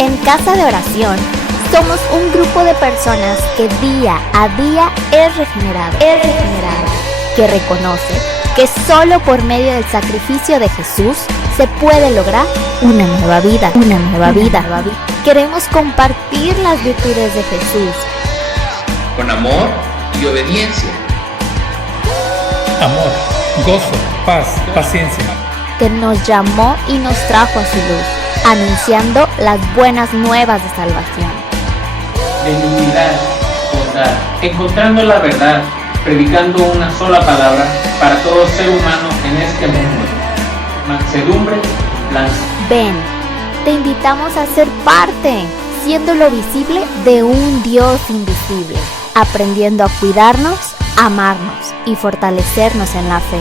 En Casa de Oración somos un grupo de personas que día a día es regenerado, que reconoce que solo por medio del sacrificio de Jesús se puede lograr una nueva vida. Queremos compartir las virtudes de Jesús con amor y obediencia. Amor, gozo, paz, paciencia. Que nos llamó y nos trajo a su luz, anunciando las buenas nuevas de salvación. Benignidad, bondad, encontrando la verdad, predicando una sola palabra para todo ser humano en este mundo. Mansedumbre, blanca. Ven, te invitamos a ser parte, siendo lo visible de un Dios invisible, aprendiendo a cuidarnos, amarnos y fortalecernos en la fe.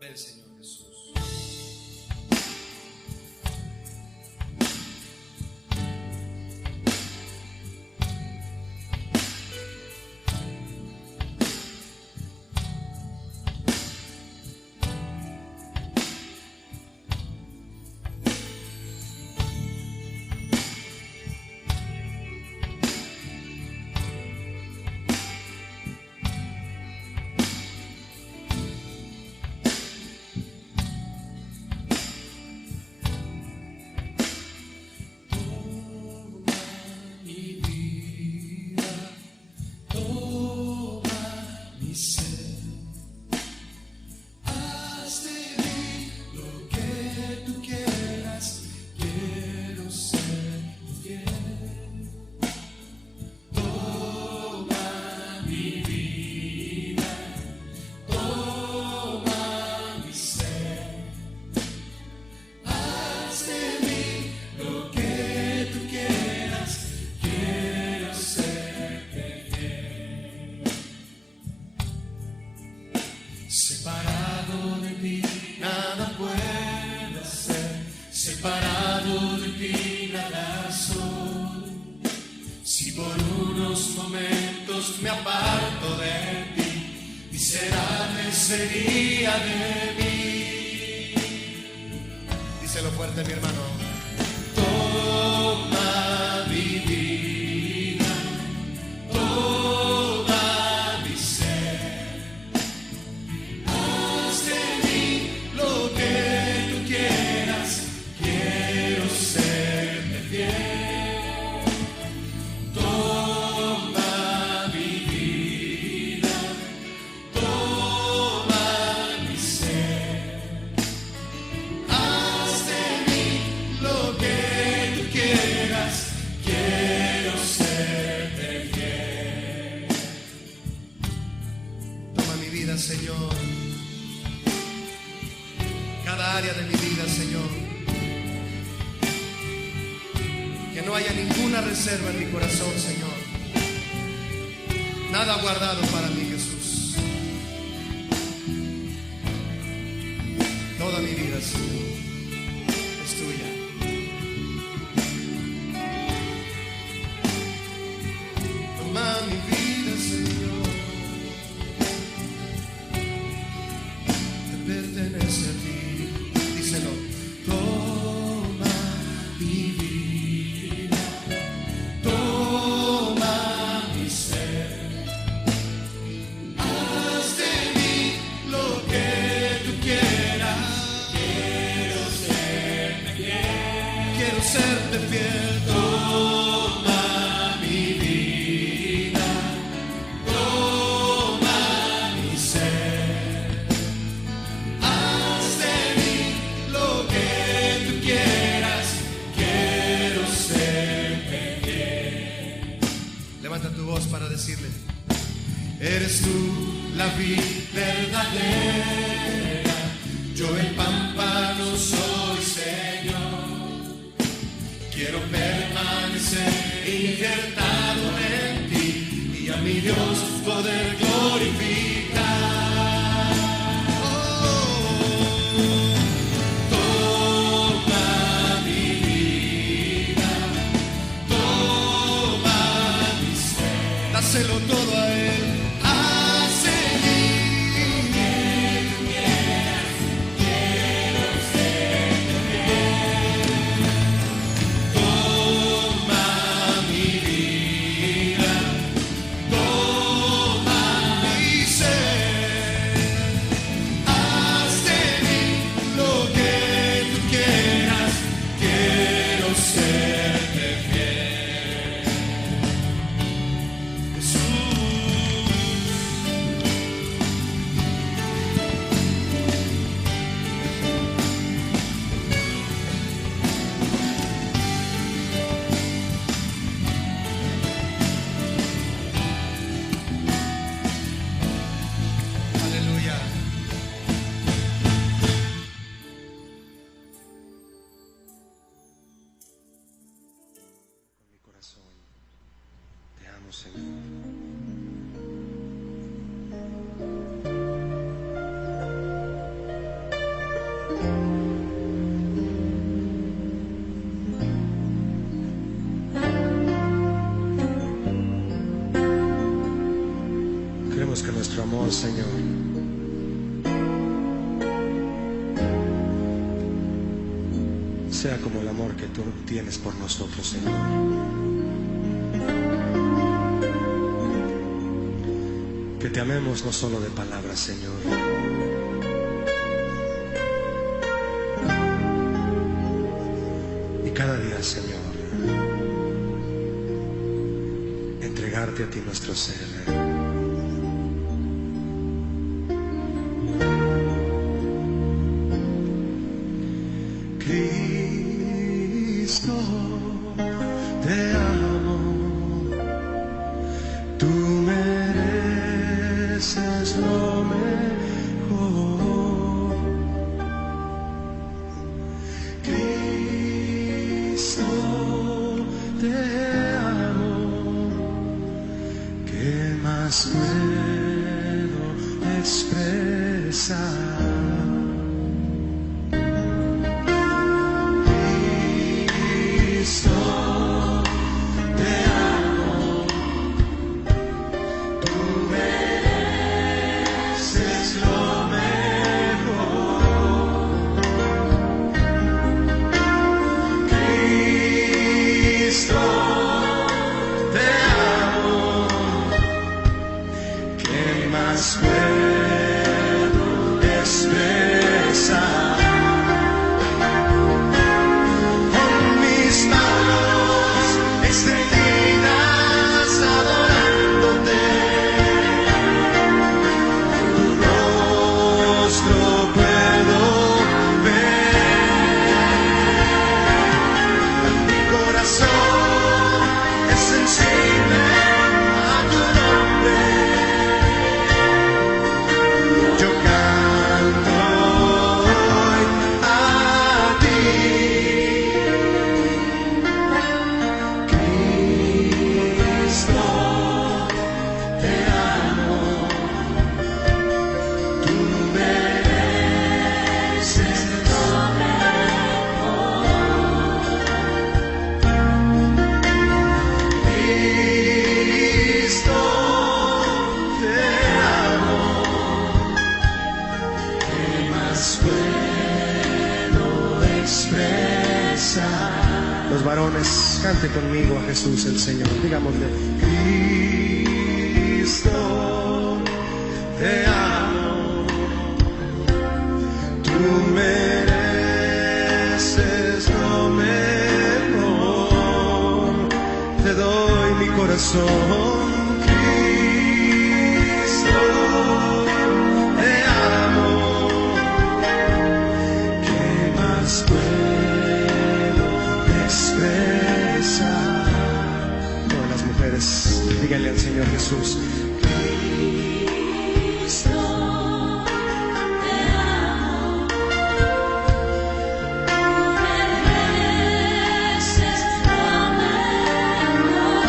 Ven, Señor Jesús. Separado de ti nada puedo hacer, separado de ti nada soy. Si por unos momentos me aparto de ti, miserable sería de mí. Díselo fuerte, mi hermano. Toma mi vida, toma mi ser. Señor, cada área de mi vida, Señor, que no haya ninguna reserva en mi corazón, Señor, nada guardado para mí, Jesús. Toda mi vida, Señor, es tuya. Toma mi vida, Señor. Pertenece a ti, díselo. Toma mi vida, toma mi ser. Haz de mí lo que tú quieras. Quiero serte fiel. Quiero serte fiel. Toma mi vida, toma mi ser. Levanta tu voz para decirle: eres tú la vid verdadera, yo el pámpano soy, Señor. Quiero permanecer injertado en ti y a mi Dios poder glorificar. Toma mi vida, toma mi ser. Dáselo todo a Él. Haz en mí Queremos que nuestro amor, Señor, sea como el amor que tú tienes por nosotros, Señor. Que te amemos no solo de palabras, Señor, y cada día, Señor, entregarte a ti nuestro ser. Cristo, te amo, tú mereces lo mejor. Cristo, te amo, ¿qué más puedo expresar? Los varones, cante conmigo a Jesús el Señor. Digámosle: Cristo, te amo, tú mereces lo mejor, te doy mi corazón. Cristo, te amo, ¿qué más puedo expresar? Todas las mujeres, díganle al Señor Jesús: Cristo, te amo, tú mereces lo mejor,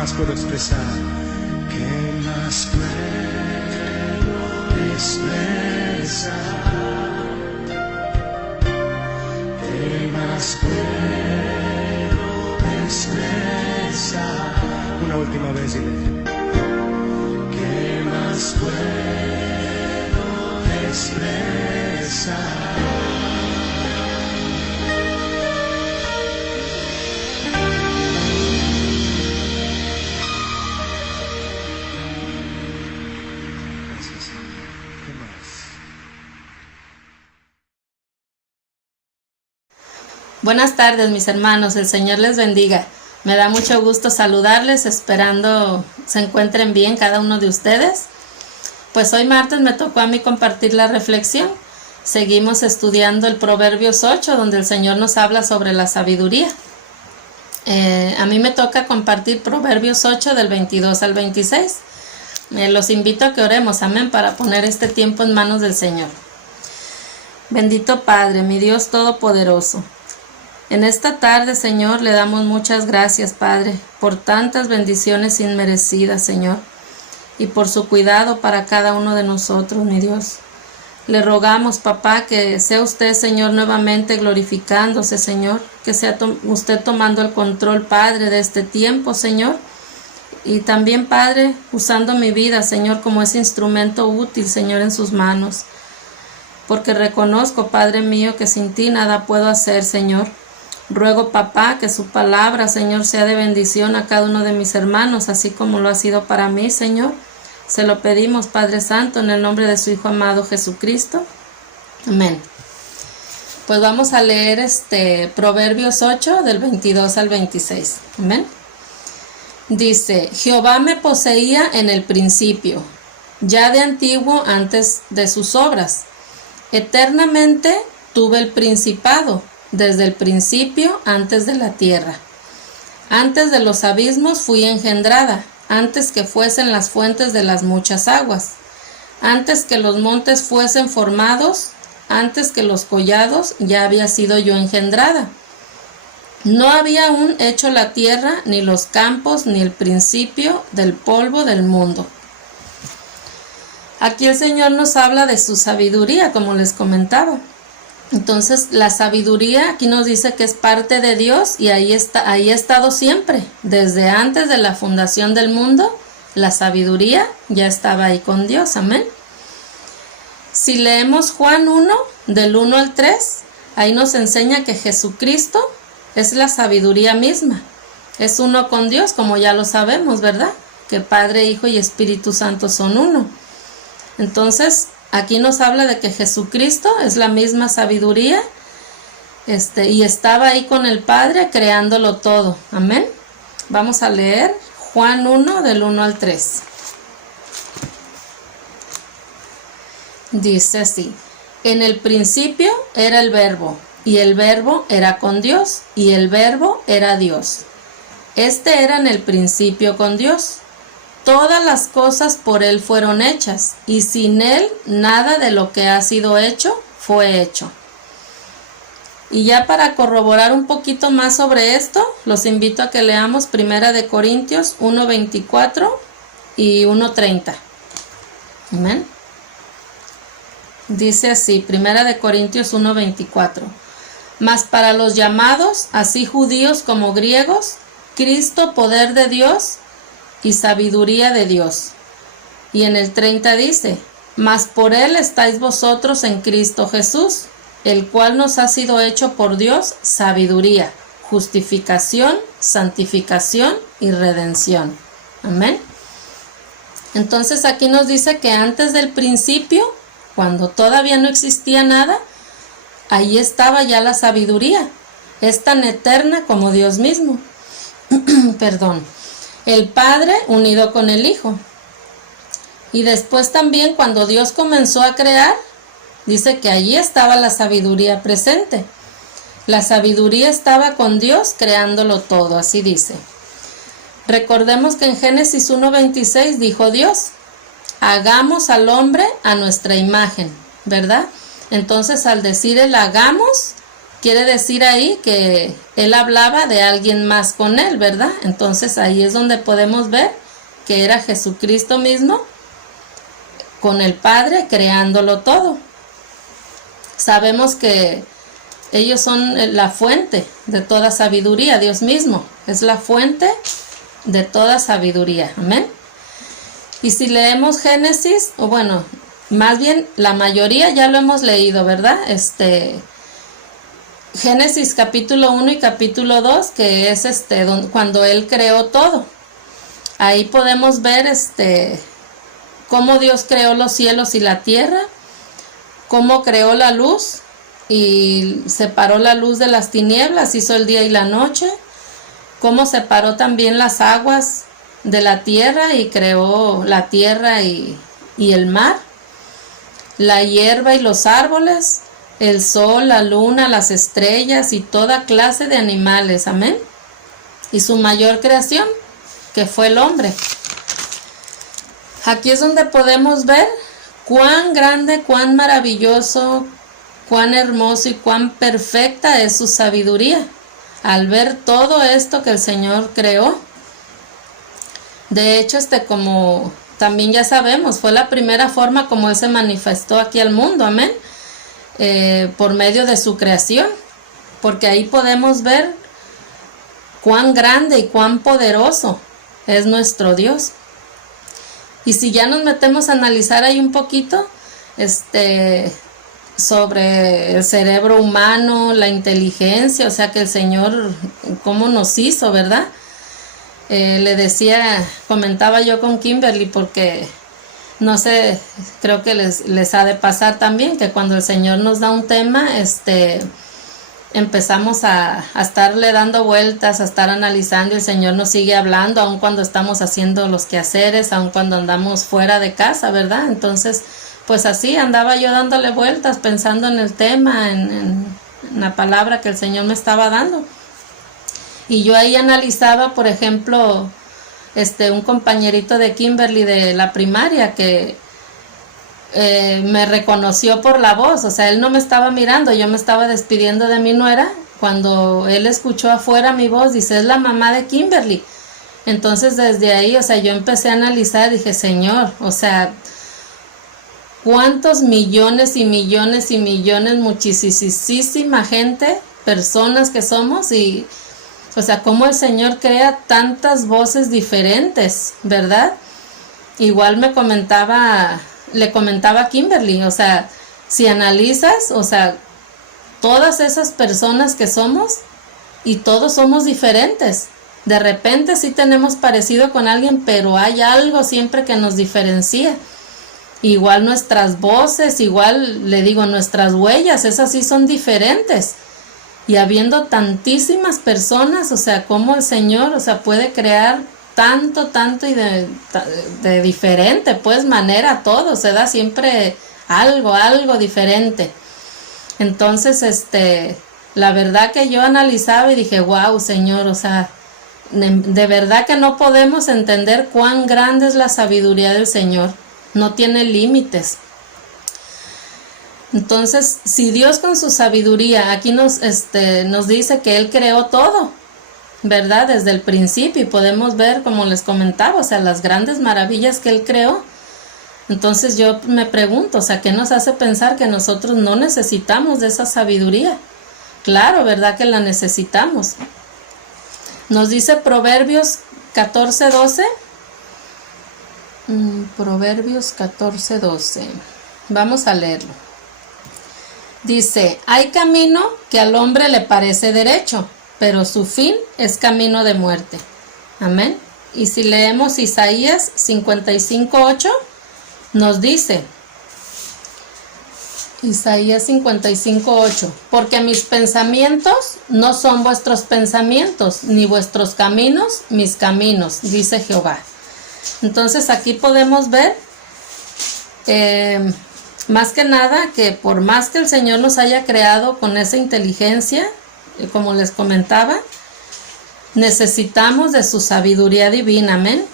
más puedo expresar? ¿Qué más puedo expresar? ¿Qué más puedo expresar? Una última vez, dile. ¿Qué más puedo expresar? Buenas tardes, mis hermanos, el Señor les bendiga. Me da mucho gusto saludarles, esperando se encuentren bien cada uno de ustedes. Pues hoy martes me tocó a mí compartir la reflexión. Seguimos estudiando el Proverbios 8, donde el Señor nos habla sobre la sabiduría. A mí me toca compartir Proverbios 8 del 22 al 26. Los invito a que oremos, amén, para poner este tiempo en manos del Señor. Bendito Padre, mi Dios Todopoderoso. En esta tarde, Señor, le damos muchas gracias, Padre, por tantas bendiciones inmerecidas, Señor, y por su cuidado para cada uno de nosotros, mi Dios. Le rogamos, papá, que sea usted, Señor, nuevamente glorificándose, Señor, que sea usted tomando el control, Padre, de este tiempo, Señor, y también, Padre, usando mi vida, Señor, como ese instrumento útil, Señor, en sus manos, porque reconozco, Padre mío, que sin ti nada puedo hacer, Señor. Ruego, papá, que su palabra, Señor, sea de bendición a cada uno de mis hermanos, así como lo ha sido para mí, Señor. Se lo pedimos, Padre Santo, en el nombre de su Hijo amado Jesucristo. Amén. Pues vamos a leer Proverbios 8, del 22 al 26. Amén. Dice: Jehová me poseía en el principio, ya de antiguo antes de sus obras. Eternamente tuve el principado, desde el principio antes de la tierra. Antes de los abismos fui engendrada, antes que fuesen las fuentes de las muchas aguas, antes que los montes fuesen formados, antes que los collados, ya había sido yo engendrada. No había aún hecho la tierra, ni los campos, ni el principio del polvo del mundo. Aquí el Señor nos habla de su sabiduría, como les comentaba. Entonces, la sabiduría aquí nos dice que es parte de Dios y ahí ha estado siempre. Desde antes de la fundación del mundo, la sabiduría ya estaba ahí con Dios. Amén. Si leemos Juan 1, del 1 al 3, ahí nos enseña que Jesucristo es la sabiduría misma. Es uno con Dios, como ya lo sabemos, ¿verdad? Que Padre, Hijo y Espíritu Santo son uno. Entonces, aquí nos habla de que Jesucristo es la misma sabiduría y estaba ahí con el Padre creándolo todo. Amén. Vamos a leer Juan 1 del 1 al 3. Dice así: En el principio era el Verbo, y el Verbo era con Dios, y el Verbo era Dios. Este era en el principio con Dios. Todas las cosas por Él fueron hechas, y sin Él nada de lo que ha sido hecho fue hecho. Y ya para corroborar un poquito más sobre esto, los invito a que leamos 1 Corintios 1:24 y 1:30. Amén. Dice así, 1 Corintios 1:24. Mas para los llamados, así judíos como griegos, Cristo, poder de Dios y sabiduría de Dios. Y en el 30 dice: Mas por Él estáis vosotros en Cristo Jesús, el cual nos ha sido hecho por Dios sabiduría, justificación, santificación y redención. Amén. Entonces aquí nos dice que antes del principio, cuando todavía no existía nada, ahí estaba ya la sabiduría. Es tan eterna como Dios mismo. Perdón. El Padre unido con el Hijo. Y después también, cuando Dios comenzó a crear, dice que allí estaba la sabiduría presente. La sabiduría estaba con Dios creándolo todo, así dice. Recordemos que en Génesis 1:26 dijo Dios: hagamos al hombre a nuestra imagen, ¿verdad? Entonces, al decir el hagamos, quiere decir ahí que él hablaba de alguien más con él, ¿verdad? Entonces ahí es donde podemos ver que era Jesucristo mismo con el Padre creándolo todo. Sabemos que ellos son la fuente de toda sabiduría, Dios mismo es la fuente de toda sabiduría, amén. Y si leemos Génesis, o bueno, más bien la mayoría ya lo hemos leído, ¿verdad? Génesis capítulo 1 y capítulo 2, que es cuando él creó todo. Ahí podemos ver cómo Dios creó los cielos y la tierra, cómo creó la luz y separó la luz de las tinieblas, hizo el día y la noche, cómo separó también las aguas de la tierra y creó la tierra y el mar, la hierba y los árboles, el sol, la luna, las estrellas y toda clase de animales, amén. Y su mayor creación, que fue el hombre. Aquí es donde podemos ver cuán grande, cuán maravilloso, cuán hermoso y cuán perfecta es su sabiduría, al ver todo esto que el Señor creó. De hecho, como también ya sabemos, fue la primera forma como Él se manifestó aquí al mundo, amén, por medio de su creación, porque ahí podemos ver cuán grande y cuán poderoso es nuestro Dios. Y si ya nos metemos a analizar ahí un poquito, sobre el cerebro humano, la inteligencia, o sea que el Señor, cómo nos hizo, ¿verdad? Comentaba yo con Kimberly, porque no sé, creo que les ha de pasar también, que cuando el Señor nos da un tema, empezamos a estarle dando vueltas, a estar analizando, y el Señor nos sigue hablando, aun cuando estamos haciendo los quehaceres, aun cuando andamos fuera de casa, ¿verdad? Entonces, pues así andaba yo dándole vueltas, pensando en el tema, en la palabra que el Señor me estaba dando. Y yo ahí analizaba, por ejemplo, un compañerito de Kimberly de la primaria que me reconoció por la voz, o sea, él no me estaba mirando, yo me estaba despidiendo de mi nuera, cuando él escuchó afuera mi voz, dice, es la mamá de Kimberly. Entonces desde ahí, o sea, yo empecé a analizar, dije, Señor, o sea, cuántos millones y millones y millones, muchísima gente, personas que somos, y o sea, cómo el Señor crea tantas voces diferentes, ¿verdad? Igual le comentaba a Kimberly, o sea, si analizas, o sea, todas esas personas que somos, y todos somos diferentes. De repente sí tenemos parecido con alguien, pero hay algo siempre que nos diferencia. Igual nuestras voces, igual le digo, nuestras huellas, esas sí son diferentes. Y habiendo tantísimas personas, o sea, cómo el Señor, o sea, puede crear tanto y de diferente, pues, manera, todo, se da siempre algo diferente. Entonces, la verdad que yo analizaba y dije, wow, Señor, o sea, de verdad que no podemos entender cuán grande es la sabiduría del Señor, no tiene límites. Entonces, si Dios con su sabiduría aquí nos dice que Él creó todo, ¿verdad? Desde el principio, y podemos ver, como les comentaba, o sea, las grandes maravillas que Él creó. Entonces yo me pregunto, o sea, ¿qué nos hace pensar que nosotros no necesitamos de esa sabiduría? Claro, ¿verdad que la necesitamos? Nos dice Proverbios 14:12. Proverbios 14:12. Vamos a leerlo. Dice, hay camino que al hombre le parece derecho, pero su fin es camino de muerte. Amén. Y si leemos Isaías 55:8, nos dice, Isaías 55:8, porque mis pensamientos no son vuestros pensamientos, ni vuestros caminos mis caminos, dice Jehová. Entonces aquí podemos ver, más que nada, que por más que el Señor nos haya creado con esa inteligencia, como les comentaba, necesitamos de su sabiduría divina, amén.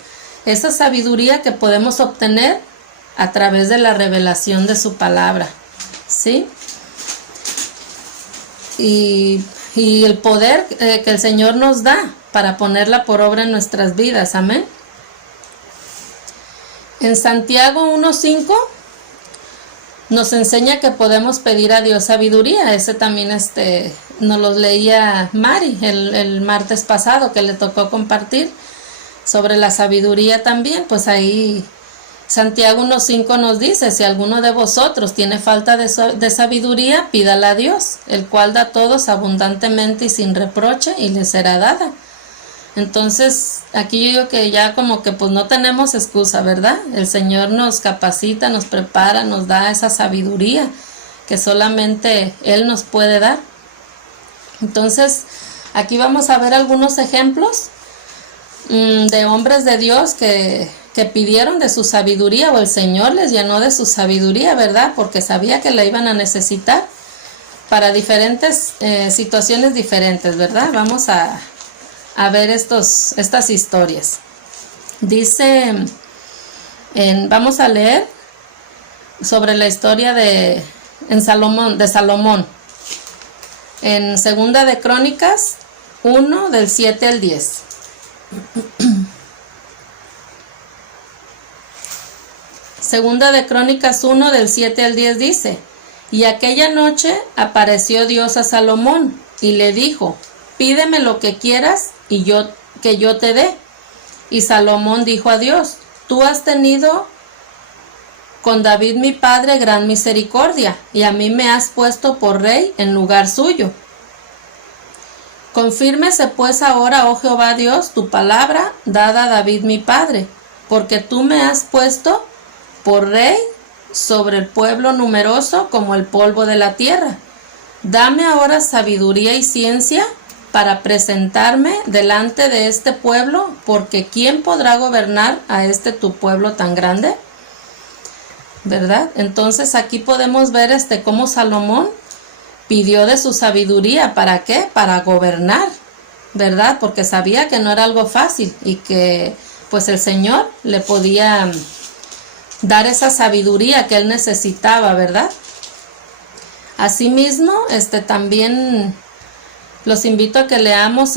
Esa sabiduría que podemos obtener a través de la revelación de su palabra, ¿sí? y el poder que el Señor nos da para ponerla por obra en nuestras vidas. Amén. En Santiago 1:5 nos enseña que podemos pedir a Dios sabiduría. Ese también nos lo leía Mari el martes pasado, que le tocó compartir sobre la sabiduría también. Pues ahí Santiago 1:5 nos dice: si alguno de vosotros tiene falta de sabiduría, pídala a Dios, el cual da a todos abundantemente y sin reproche, y le será dada. Entonces, aquí yo digo que ya como que pues no tenemos excusa, ¿verdad? El Señor nos capacita, nos prepara, nos da esa sabiduría que solamente Él nos puede dar. Entonces, aquí vamos a ver algunos ejemplos de hombres de Dios que pidieron de su sabiduría, o el Señor les llenó de su sabiduría, ¿verdad? Porque sabía que la iban a necesitar para diferentes situaciones diferentes, ¿verdad? Vamos a ver estas historias. Dice, vamos a leer sobre la historia de Salomón, en Segunda de Crónicas 1, del 7 al 10. Segunda de Crónicas 1, del 7 al 10 dice: y aquella noche apareció Dios a Salomón y le dijo: pídeme lo que quieras y que yo te dé. Y Salomón dijo a Dios: tú has tenido con David mi padre gran misericordia, y a mí me has puesto por rey en lugar suyo. Confírmese pues ahora, oh Jehová Dios, tu palabra dada a David mi padre, porque tú me has puesto por rey sobre el pueblo numeroso como el polvo de la tierra. Dame ahora sabiduría y ciencia para presentarme delante de este pueblo, porque ¿quién podrá gobernar a tu pueblo tan grande? ¿Verdad? Entonces aquí podemos ver cómo Salomón pidió de su sabiduría. ¿Para qué? Para gobernar, ¿verdad? Porque sabía que no era algo fácil y que pues el Señor le podía dar esa sabiduría que él necesitaba, ¿verdad? Asimismo, también los invito a que leamos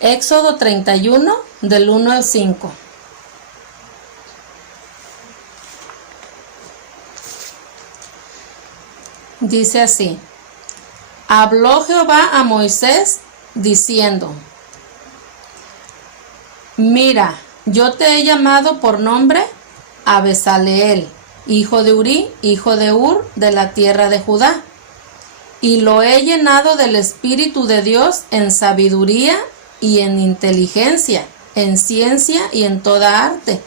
Éxodo 31 del 1 al 5. Dice así: habló Jehová a Moisés diciendo: mira, yo te he llamado por nombre a Besaleel, hijo de Urí, hijo de Ur, de la tierra de Judá, y lo he llenado del Espíritu de Dios en sabiduría y en inteligencia, en ciencia y en toda arte,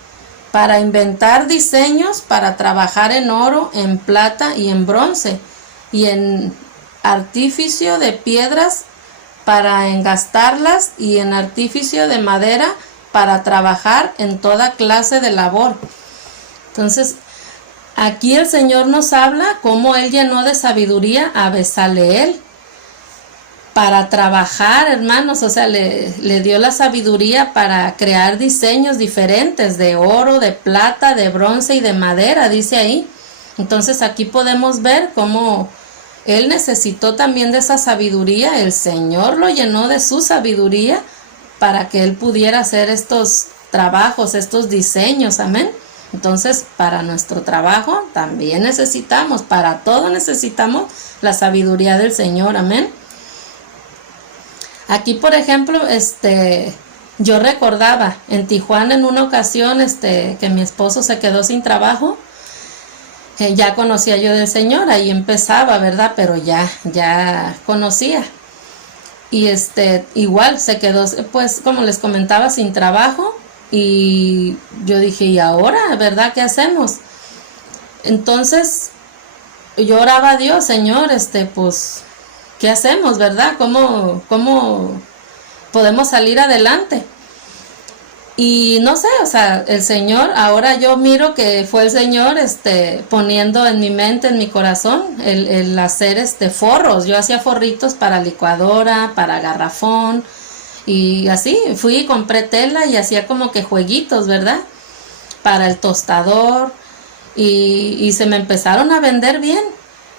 para inventar diseños, para trabajar en oro, en plata y en bronce, y en artificio de piedras para engastarlas, y en artificio de madera para trabajar en toda clase de labor. Entonces, aquí el Señor nos habla cómo Él llenó de sabiduría a Besaleel para trabajar, hermanos. O sea, le dio la sabiduría para crear diseños diferentes de oro, de plata, de bronce y de madera, dice ahí. Entonces aquí podemos ver cómo Él necesitó también de esa sabiduría. El Señor lo llenó de su sabiduría para que Él pudiera hacer estos trabajos, estos diseños. Amén. Entonces, para nuestro trabajo también necesitamos, para todo necesitamos la sabiduría del Señor. Amén. Aquí, por ejemplo, yo recordaba en Tijuana en una ocasión que mi esposo se quedó sin trabajo. Ya conocía yo del Señor, ahí empezaba, ¿verdad? Pero ya conocía. Y igual se quedó, pues, como les comentaba, sin trabajo. Y yo dije, ¿y ahora, verdad? ¿Qué hacemos? Entonces, yo oraba a Dios: Señor, pues, ¿qué hacemos, verdad? ¿Cómo podemos salir adelante? Y no sé, o sea, el Señor, ahora yo miro que fue el Señor poniendo en mi mente, en mi corazón, el hacer forros. Yo hacía forritos para licuadora, para garrafón, y así fui y compré tela y hacía como que jueguitos, ¿verdad? Para el tostador, y se me empezaron a vender bien.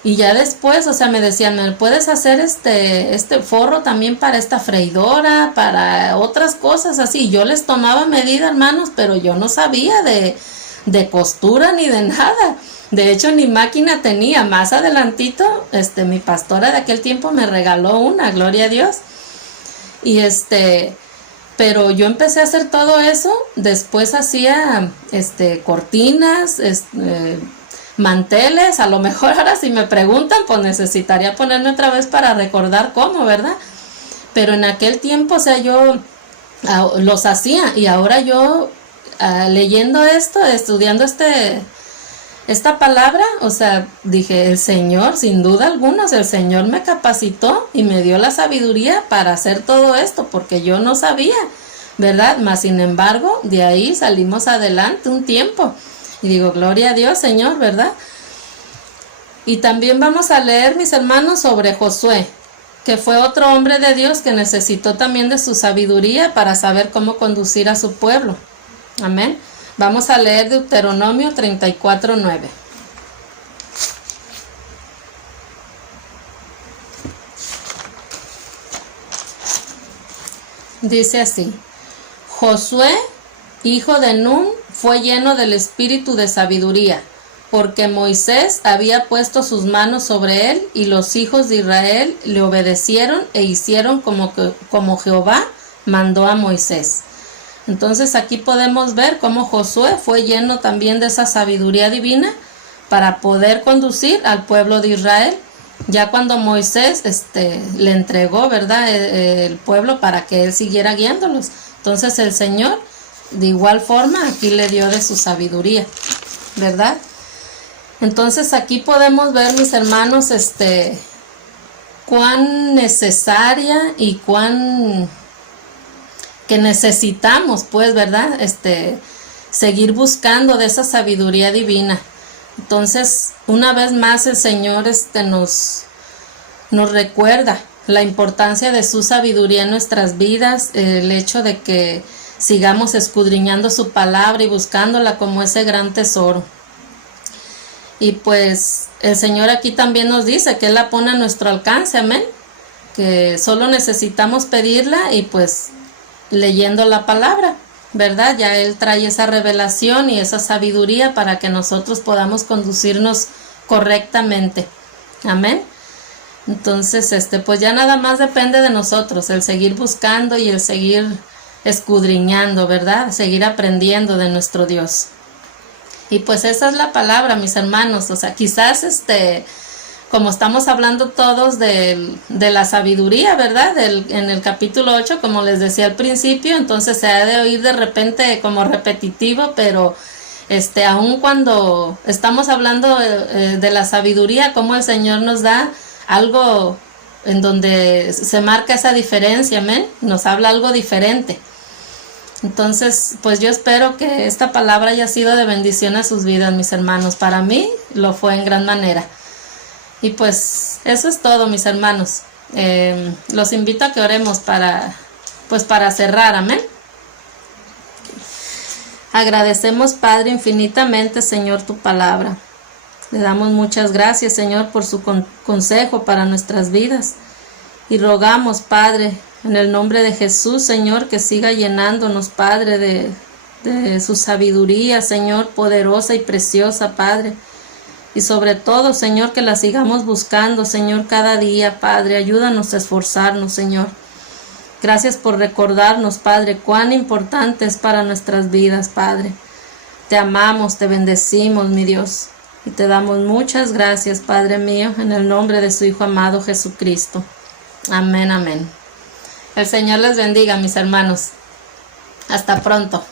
Y ya después, o sea, me decían, ¿me puedes hacer este forro también para esta freidora, para otras cosas así? Yo les tomaba medida, hermanos, pero yo no sabía de costura ni de nada. De hecho, ni máquina tenía. Más adelantito, mi pastora de aquel tiempo me regaló una, gloria a Dios. Y pero yo empecé a hacer todo eso. Después hacía cortinas, manteles. A lo mejor ahora si me preguntan, pues necesitaría ponerme otra vez para recordar cómo, ¿verdad? Pero en aquel tiempo, o sea, yo los hacía. Y ahora yo, leyendo esto, estudiando esta palabra, o sea, dije, el Señor, sin duda alguna, o sea, el Señor me capacitó y me dio la sabiduría para hacer todo esto, porque yo no sabía, ¿verdad? Mas, sin embargo, de ahí salimos adelante un tiempo. Y digo, gloria a Dios, Señor, ¿verdad? Y también vamos a leer, mis hermanos, sobre Josué, que fue otro hombre de Dios que necesitó también de su sabiduría para saber cómo conducir a su pueblo. Amén. Vamos a leer Deuteronomio 34:9. Dice así: Josué, hijo de Nun, fue lleno del espíritu de sabiduría, porque Moisés había puesto sus manos sobre él, y los hijos de Israel le obedecieron e hicieron como Jehová mandó a Moisés. Entonces aquí podemos ver cómo Josué fue lleno también de esa sabiduría divina para poder conducir al pueblo de Israel, ya cuando Moisés le entregó, ¿verdad?, el pueblo para que él siguiera guiándolos. Entonces el Señor de igual forma aquí le dio de su sabiduría, ¿verdad? Entonces aquí podemos ver, mis hermanos, cuán necesaria y cuán que necesitamos, pues, ¿verdad? Seguir buscando de esa sabiduría divina. Entonces, una vez más el Señor nos recuerda la importancia de su sabiduría en nuestras vidas, el hecho de que sigamos escudriñando su palabra y buscándola como ese gran tesoro. Y pues el Señor aquí también nos dice que Él la pone a nuestro alcance, amén, que solo necesitamos pedirla y pues leyendo la palabra, ¿verdad? Ya Él trae esa revelación y esa sabiduría para que nosotros podamos conducirnos correctamente, amén. Entonces, pues ya nada más depende de nosotros, el seguir buscando y el seguir escudriñando, ¿verdad? Seguir aprendiendo de nuestro Dios. Y pues esa es la palabra, mis hermanos. O sea, quizás como estamos hablando todos de la sabiduría, ¿verdad? En el capítulo 8, como les decía al principio, entonces se ha de oír de repente como repetitivo, pero aun cuando estamos hablando de la sabiduría, como el Señor nos da algo en donde se marca esa diferencia, amén, nos habla algo diferente. Entonces, pues yo espero que esta palabra haya sido de bendición a sus vidas, mis hermanos. Para mí lo fue en gran manera. Y pues eso es todo, mis hermanos. Los invito a que oremos para cerrar, amén. Agradecemos, Padre, infinitamente, Señor, tu palabra. Le damos muchas gracias, Señor, por su consejo para nuestras vidas. Y rogamos, Padre, en el nombre de Jesús, Señor, que siga llenándonos, Padre, de su sabiduría, Señor, poderosa y preciosa, Padre. Y sobre todo, Señor, que la sigamos buscando, Señor, cada día, Padre. Ayúdanos a esforzarnos, Señor. Gracias por recordarnos, Padre, cuán importante es para nuestras vidas, Padre. Te amamos, te bendecimos, mi Dios. Y te damos muchas gracias, Padre mío, en el nombre de su Hijo amado Jesucristo. Amén, amén. El Señor les bendiga, mis hermanos. Hasta pronto.